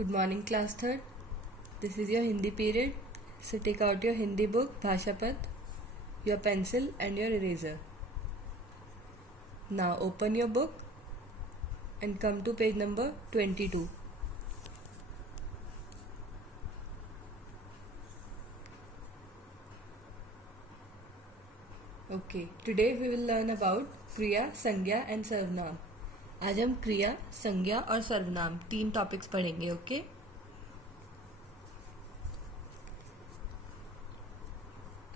Good morning, class third. This is your Hindi period. So take out your Hindi book, Bhashapat, your pencil and your eraser. Now open your book and come to page number 22. Okay, today we will learn about क्रिया, संज्ञा and सर्वनाम. आज हम क्रिया, संज्ञा और सर्वनाम 3 topics पढ़ेंगे. ओके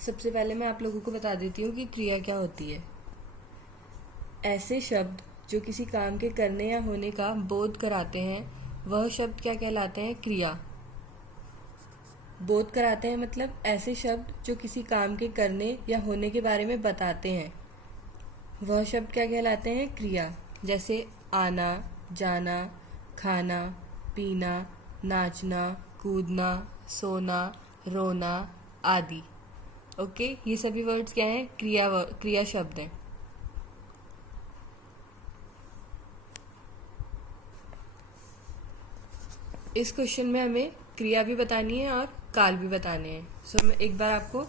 सबसे पहले मैं आप लोगों को बता देती हूँ कि क्रिया क्या होती है. ऐसे शब्द जो किसी काम के करने या होने का बोध कराते हैं वह शब्द क्या कहलाते हैं? क्रिया. बोध कराते हैं मतलब ऐसे शब्द जो किसी काम के करने या होने के बारे में बताते हैं वह शब्द क्या कहलाते हैं? क्रिया. जैसे आना, जाना, खाना, पीना, नाचना, कूदना, सोना, रोना आदि. ओके ये सभी वर्ड्स क्या हैं? क्रिया शब्द हैं. इस क्वेश्चन में हमें क्रिया भी बतानी है और काल भी बताने हैं. सो मैं एक बार आपको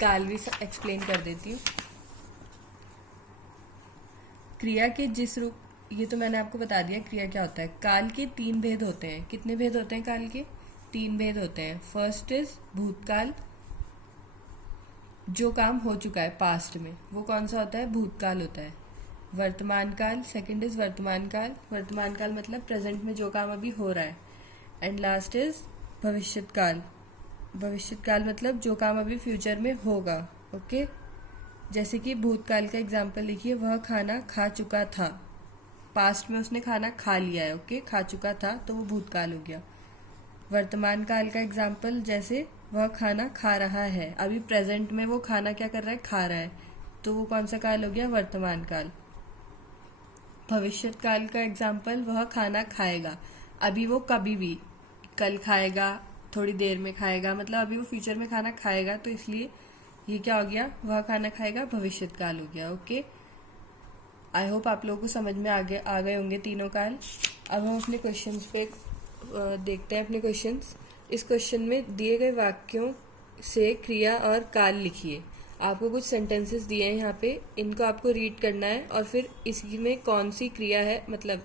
काल भी एक्सप्लेन कर देती हूँ. क्रिया के जिस रूप, ये तो मैंने आपको बता दिया क्रिया क्या होता है. काल के 3 भेद होते हैं. कितने भेद होते हैं काल के? 3 भेद होते हैं. फर्स्ट इज भूतकाल, जो काम हो चुका है पास्ट में वो कौन सा होता है? भूतकाल होता है. वर्तमान काल, सेकंड इज वर्तमान काल. वर्तमान काल मतलब प्रेजेंट में जो काम अभी हो रहा है. एंड लास्ट इज भविष्यत काल. भविष्यत काल मतलब जो काम अभी फ्यूचर में होगा. ओके जैसे कि भूतकाल का एग्जाम्पल लिखिए, वह खाना खा चुका था. पास्ट में उसने खाना खा लिया है. ओके खा चुका था तो वो भूतकाल हो गया. वर्तमान काल का एग्जाम्पल जैसे वह खाना खा रहा है, अभी प्रेजेंट में वो खाना क्या कर रहा है? खा रहा है. तो वो कौन सा काल हो गया? वर्तमान काल. भविष्यत काल का एग्जाम्पल वह खाना खाएगा, अभी वो कभी भी कल खाएगा, थोड़ी देर में खाएगा, मतलब अभी वो फ्यूचर में खाना खाएगा. तो इसलिए ये क्या हो गया? वह खाना खाएगा भविष्यत काल हो गया. ओके आई होप आप लोगों को समझ में आ गए होंगे तीनों काल. अब हम अपने क्वेश्चंस पे देखते हैं अपने क्वेश्चंस. इस क्वेश्चन में दिए गए वाक्यों से क्रिया और काल लिखिए. आपको कुछ सेंटेंसेस दिए हैं यहाँ पे, इनको आपको रीड करना है और फिर इसी में कौन सी क्रिया है, मतलब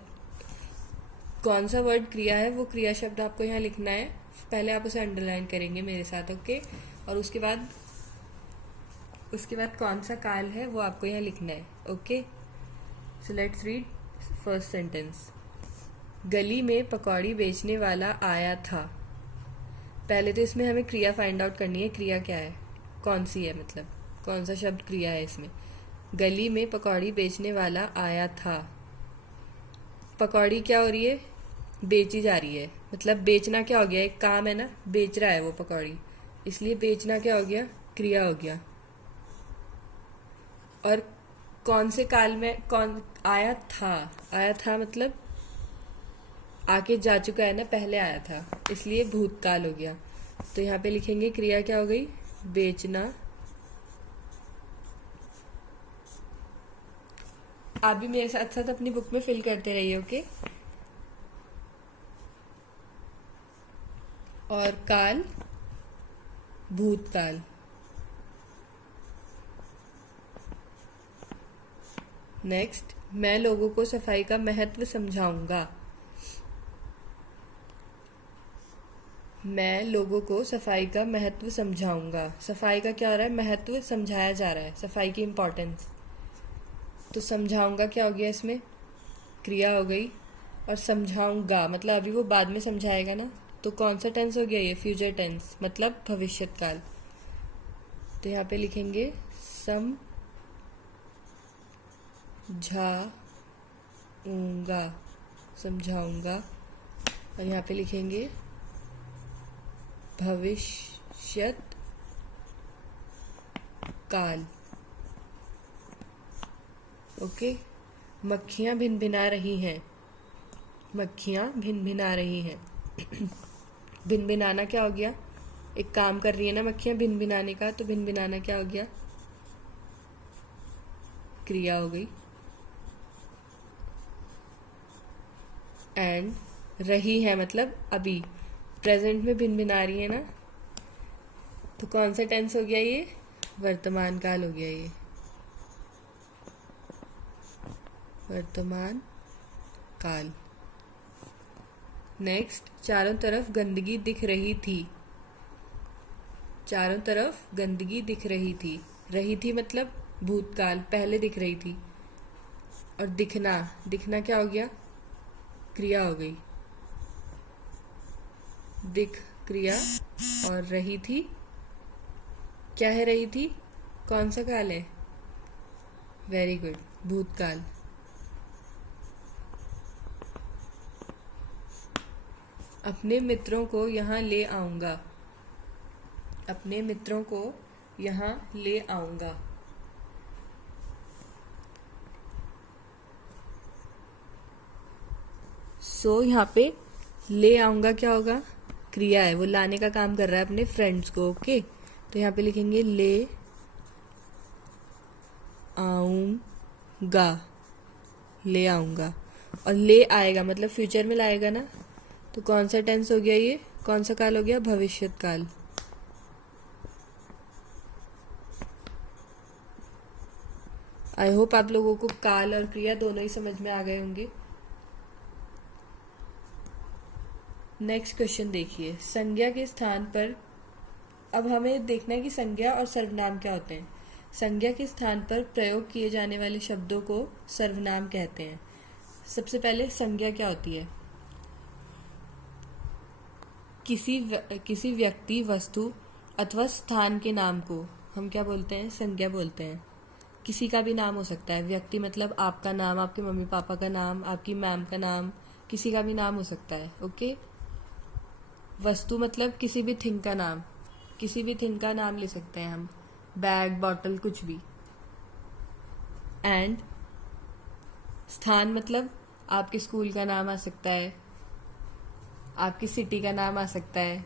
कौन सा वर्ड क्रिया है वो क्रिया शब्द आपको यहाँ लिखना है. पहले आप उसे अंडरलाइन करेंगे मेरे साथ. ओके और उसके बाद कौन सा काल है वो आपको यहाँ लिखना है. Okay so let's read first sentence. गली में पकौड़ी बेचने वाला आया था. पहले तो इसमें हमें क्रिया फाइंड आउट करनी है. क्रिया क्या है, कौन सी है, मतलब कौन सा शब्द क्रिया है इसमें. गली में पकौड़ी बेचने वाला आया था. पकौड़ी क्या हो रही है? बेची जा रही है. मतलब बेचना क्या हो गया? एक काम है ना, बेच रहा है वो पकौड़ी, इसलिए बेचना क्या हो गया? क्रिया हो गया. और कौन से काल में कौन आया था? आया था मतलब आके जा चुका है ना, पहले आया था, इसलिए भूतकाल हो गया. तो यहाँ पे लिखेंगे क्रिया क्या हो गई? बेचना. आप भी मेरे साथ साथ अपनी बुक में फिल करते रहिए. ओके और काल भूतकाल. नेक्स्ट, मैं लोगों को सफाई का महत्व समझाऊंगा. मैं लोगों को सफाई का महत्व समझाऊंगा. सफाई का क्या हो रहा है? महत्व समझाया जा रहा है, सफाई की इम्पोर्टेंस. तो समझाऊंगा क्या हो गया? इसमें क्रिया हो गई. और समझाऊंगा मतलब अभी वो बाद में समझाएगा ना, तो कौन सा टेंस हो गया? ये फ्यूचर टेंस मतलब भविष्यत काल. तो यहाँ पे लिखेंगे समझाऊंगा. और यहाँ पे लिखेंगे भविष्यत काल. ओके मक्खियाँ भिनभिना रही हैं. मक्खियाँ भिनभिना रही हैं. भिनभिनाना क्या हो गया? एक काम कर रही है ना मक्खियाँ भिनभिनाने का, तो भिनभिनाना क्या हो गया? क्रिया हो गई. एंड रही है मतलब अभी, प्रेजेंट में भिनभिना रही है ना, तो कौन सा टेंस हो गया ये? वर्तमान काल हो गया ये, वर्तमान काल। नेक्स्ट, चारों तरफ गंदगी दिख रही थी। चारों तरफ गंदगी दिख रही थी। रही थी मतलब भूतकाल, पहले दिख रही थी। और दिखना, दिखना क्या हो गया? क्रिया हो गई। दिख क्रिया, और रही थी क्या है? रही थी कौन सा काल है? वेरी गुड, भूतकाल। अपने मित्रों को यहाँ ले आऊंगा। अपने मित्रों को यहाँ ले आऊंगा। यहाँ पे ले आऊंगा क्या होगा? क्रिया है, वो लाने का काम कर रहा है अपने फ्रेंड्स को। ओके, तो यहाँ पे लिखेंगे ले आऊंगा, ले आऊंगा। और ले आएगा मतलब फ्यूचर में लाएगा ना, तो कौन सा टेंस हो गया ये? कौन सा काल हो गया? भविष्यत काल। आई होप आप लोगों को काल और क्रिया दोनों ही समझ में आ गए होंगे। नेक्स्ट क्वेश्चन देखिए, संज्ञा के स्थान पर, अब हमें देखना है कि संज्ञा और सर्वनाम क्या होते हैं। संज्ञा के स्थान पर प्रयोग किए जाने वाले शब्दों को सर्वनाम कहते हैं। सबसे पहले संज्ञा क्या होती है? किसी व्यक्ति, वस्तु अथवा स्थान के नाम को हम क्या बोलते हैं? संज्ञा बोलते हैं। किसी का भी नाम हो सकता है। व्यक्ति मतलब आपका नाम, आपके मम्मी पापा का नाम, आपकी मैम का नाम, किसी का भी नाम हो सकता है। ओके। वस्तु मतलब किसी भी थिंग का नाम, किसी भी थिंग का नाम ले सकते हैं हम, बैग, बॉटल, कुछ भी। एंड स्थान मतलब आपके स्कूल का नाम आ सकता है, आपकी सिटी का नाम आ सकता है,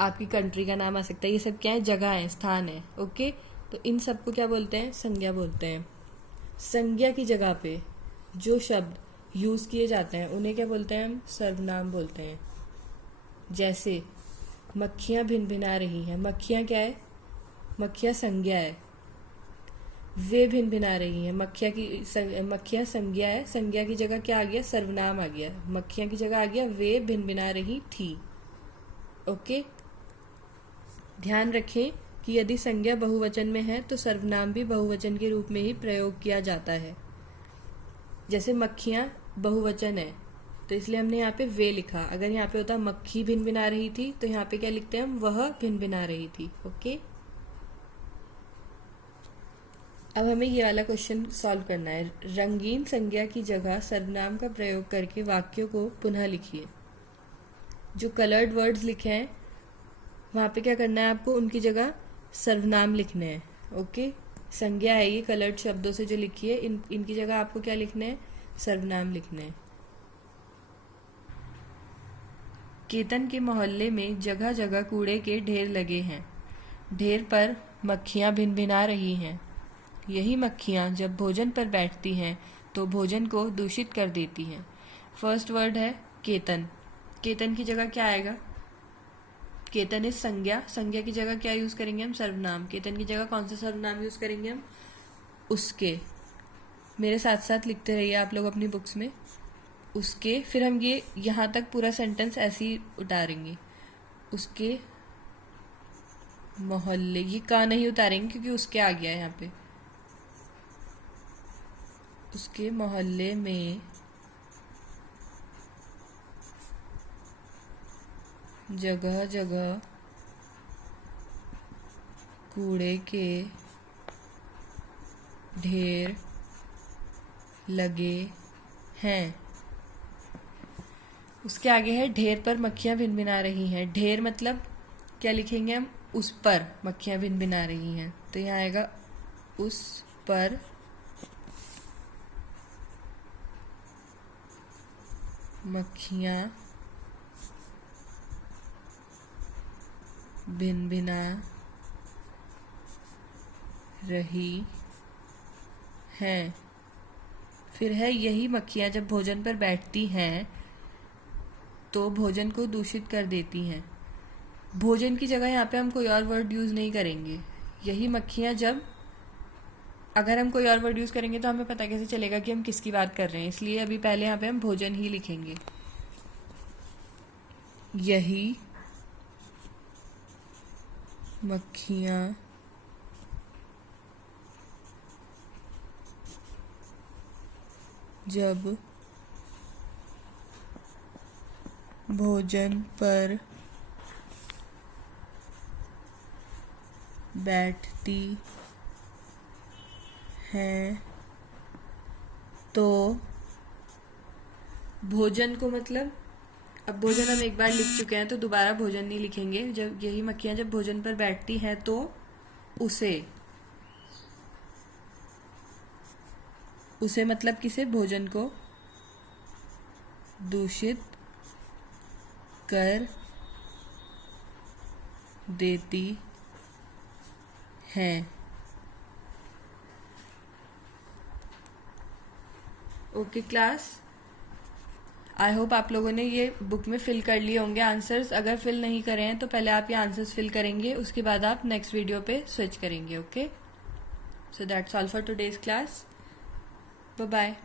आपकी कंट्री का नाम आ सकता है। ये सब क्या है? जगह है, स्थान है। ओके, तो इन सबको क्या बोलते हैं? संज्ञा बोलते हैं। संज्ञा की जगह पे जो शब्द यूज किए जाते हैं उन्हें क्या बोलते हैं? हम सर्वनाम बोलते हैं। जैसे मक्खियां भिनभिना रही हैं। मक्खियां क्या है? मक्खियां संज्ञा है। वे भिनभिना रही हैं। मक्खियां संज्ञा है। संज्ञा की जगह क्या आ गया? सर्वनाम आ गया। मक्खियां की जगह आ गया वे भिनभिना रही थी। ओके, ध्यान रखें कि यदि संज्ञा बहुवचन में है तो सर्वनाम भी बहुवचन के रूप में ही प्रयोग किया जाता है। जैसे मक्खियां बहुवचन है तो इसलिए हमने यहाँ पे वे लिखा। अगर यहाँ पे होता मक्खी भिनभिना रही थी तो यहाँ पे क्या लिखते हैं हम? वह भिनभिना रही थी। ओके, अब हमें ये वाला क्वेश्चन सॉल्व करना है। रंगीन संज्ञा की जगह सर्वनाम का प्रयोग करके वाक्यों को पुनः लिखिए। जो कलर्ड वर्ड्स लिखे हैं वहाँ पे क्या करना है आपको? उनकी जगह सर्वनाम लिखने हैं। ओके, संज्ञा है ये, कलर्ड शब्दों से जो लिखी है, इनकी जगह आपको क्या लिखना है? सर्वनाम लिखना है। केतन के मोहल्ले में जगह जगह कूड़े के ढेर लगे हैं। ढेर पर मक्खियां भिनभिना रही हैं। यही मक्खियां जब भोजन पर बैठती हैं तो भोजन को दूषित कर देती हैं। फर्स्ट वर्ड है केतन। केतन की जगह क्या आएगा? केतन इज संज्ञा। संज्ञा की जगह क्या यूज करेंगे हम? सर्वनाम। केतन की जगह कौन सा सर्वनाम यूज करेंगे हम? उसके। मेरे साथ साथ लिखते रहिए आप लोग अपनी बुक्स में। उसके, फिर हम ये यहाँ तक पूरा सेंटेंस ऐसे ही उतारेंगे। उसके मोहल्ले, ये का नहीं उतारेंगे क्योंकि उसके आ गया है यहाँ पे। उसके मोहल्ले में जगह जगह कूड़े के ढेर लगे हैं। उसके आगे है ढेर पर मक्खियां भिनभिना रही हैं। ढेर मतलब क्या लिखेंगे हम? उस पर मक्खियां भिनभिना रही हैं, तो यहाँ आएगा उस पर मक्खियां भिनभिना रही हैं। फिर है यही मक्खियां जब भोजन पर बैठती हैं तो भोजन को दूषित कर देती हैं। भोजन की जगह यहाँ पे हम कोई और वर्ड यूज़ नहीं करेंगे। यही मक्खियाँ जब, अगर हम कोई और वर्ड यूज़ करेंगे तो हमें पता कैसे चलेगा कि हम किसकी बात कर रहे हैं, इसलिए अभी पहले यहाँ पे हम भोजन ही लिखेंगे। यही मक्खियाँ जब भोजन पर बैठती हैं तो, भोजन को मतलब, अब भोजन हम एक बार लिख चुके हैं तो दोबारा भोजन नहीं लिखेंगे। जब यही मक्खियाँ जब भोजन पर बैठती हैं तो उसे मतलब किसे, भोजन को दूषित कर देती हैं। ओके क्लास, आई होप आप लोगों ने ये बुक में फिल कर लिए होंगे आंसर्स। अगर फिल नहीं करे हैं तो पहले आप ये आंसर्स फिल करेंगे, उसके बाद आप नेक्स्ट वीडियो पे स्विच करेंगे। Okay, so that's all for today's class. Bye bye.